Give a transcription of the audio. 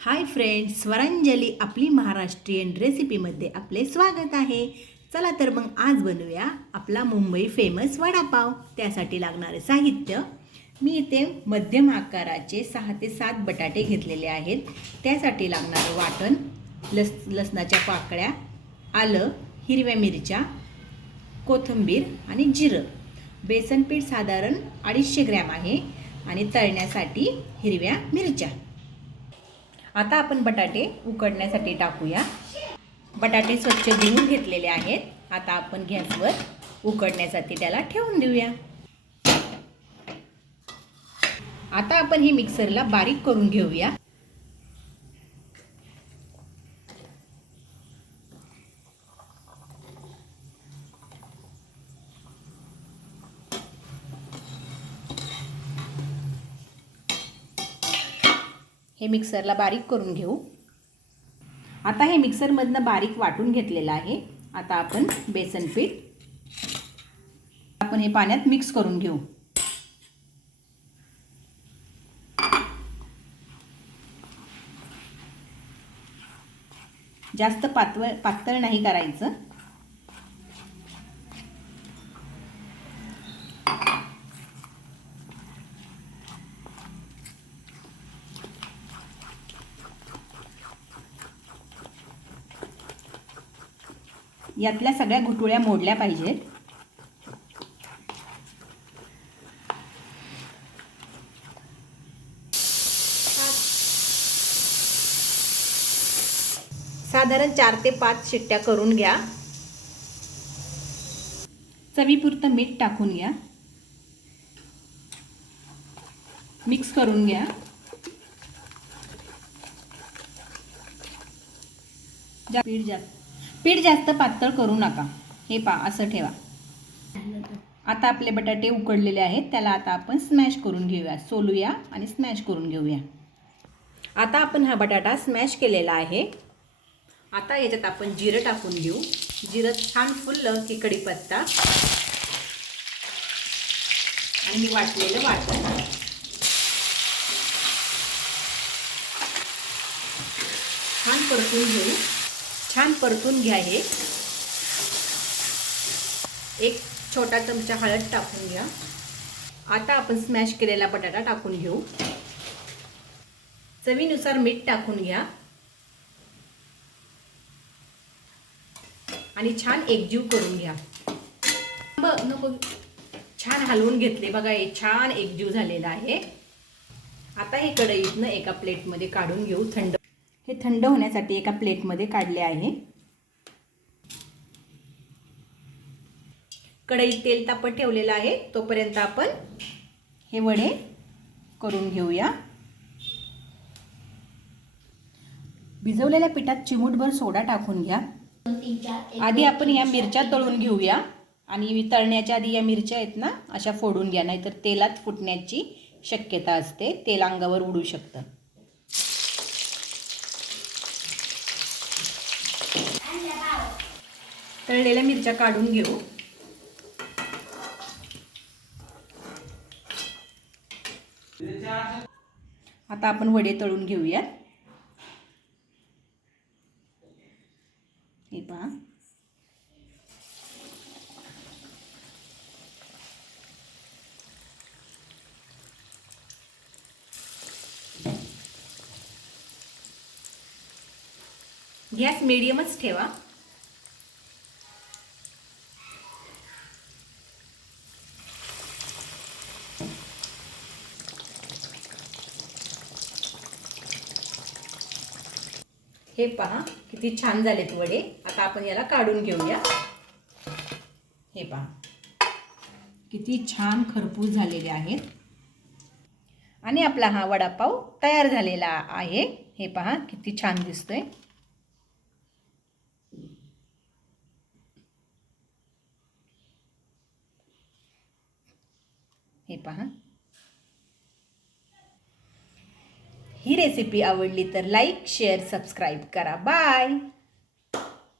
Hi friends, Swaranjali आपली महाराष्ट्रीयन रेसिपीमध्ये आपले स्वागत आहे। चला तर मग आज बनवूया आपला मुंबई फेमस वडापाव। त्यासाठी लागणारे साहित्य, मी इथे मध्यम आकाराचे 6 ते 7 बटाटे घेतलेले आहेत। त्यासाठी लागणारे वाटण, लसणाच्या पाकळ्या, आलं, हिरव्या मिरच्या, कोथिंबीर आणि जिरं। बेसन पीठ साधारण 250 ग्रॅम आहे आणि तळण्यासाठी हिरव्या मिरच्या। आता आपण बटाटे उकडण्यासाठी टाकूया। बटाटे स्वच्छ धुवून घेतलेले आहेत। आता आपण गॅसवर उकडण्यासाठी त्याला ठेवून देऊया। आता आपण हे मिक्सरला बारीक करून घेऊया। हे मिक्सरला बारीक करून घेऊ। आता हे मिक्सरमधनं बारीक वाटून घेतलेलं आहे। आता आपण बेसन पीठ हे पाण्यात मिक्स करून घेऊ। जास्त पातळ नाही करायचं। यातल्या सगळ्या गुठळ्या मोडल्या पाहिजेत। साधारण 4 ते 5 शिट्ट्या करून घ्या। चवीपुरतं मीठ टाकून घ्या। मिक्स करून घ्या। पीठ जास्त पातळ करू नका। हे पहा, असं ठेवा। आता आपले बटाटे उकडलेले आहेत, त्याला आता आपण स्मॅश करून घेऊया। सोलूया आणि स्मॅश करून घेऊया। आता आपण हा बटाटा स्मॅश केलेला आहे। आता याच्यात आपण जिरं टाकून घेऊ। जिरं छान फुललं की कढीपत्ता आणि वाटलेलं वाटण छान परतून घेऊ। छान परतून घ्या। हे एक छोटा चमचा हळद टाकून घ्या। आता आपण स्मॅश केलेला बटाटा टाकून घेऊ। चवीनुसार मीठ टाकून घ्या आणि छान एकजीव करून घ्या। छान हलवून घेतले बघा, हे छान एकजीव झालेला आहे। आता हे कढईतनं एका प्लेटमध्ये काढून घेऊ। हे थंड होण्यासाठी एका प्लेटमध्ये काढले आहे। कढईत तेल तापत ठेवलेलं आहे, तोपर्यंत आपण हे वडे करून घेऊया। भिजवलेल्या पिठात चिमूटभर सोडा टाकून घ्या। आधी आपण या मिरच्या तळून घेऊया आणि तळण्याच्या आधी या मिरच्या आहेत ना, अशा फोडून घ्या, नाहीतर तेलात फुटण्याची शक्यता असते। तेल अंगावर उडू शकतं। तळलेल्या मिरच्या काढून घेऊ। आता आपण वडे तळून घेऊया। हे पहा, गॅस मीडियमच ठेवा। हे पहा, किती छान झालेत वडे। आता आपण याला काढून घेऊया। हे पहा, किती छान खरपूस झालेले आहेत आणि आपला हा वडापाव तयार झालेला आहे। हे पहा, किती छान दिसतोय। हे पहा, ही रेसिपी आवडली तर लाईक, शेअर, सबस्क्राईब करा। बाय।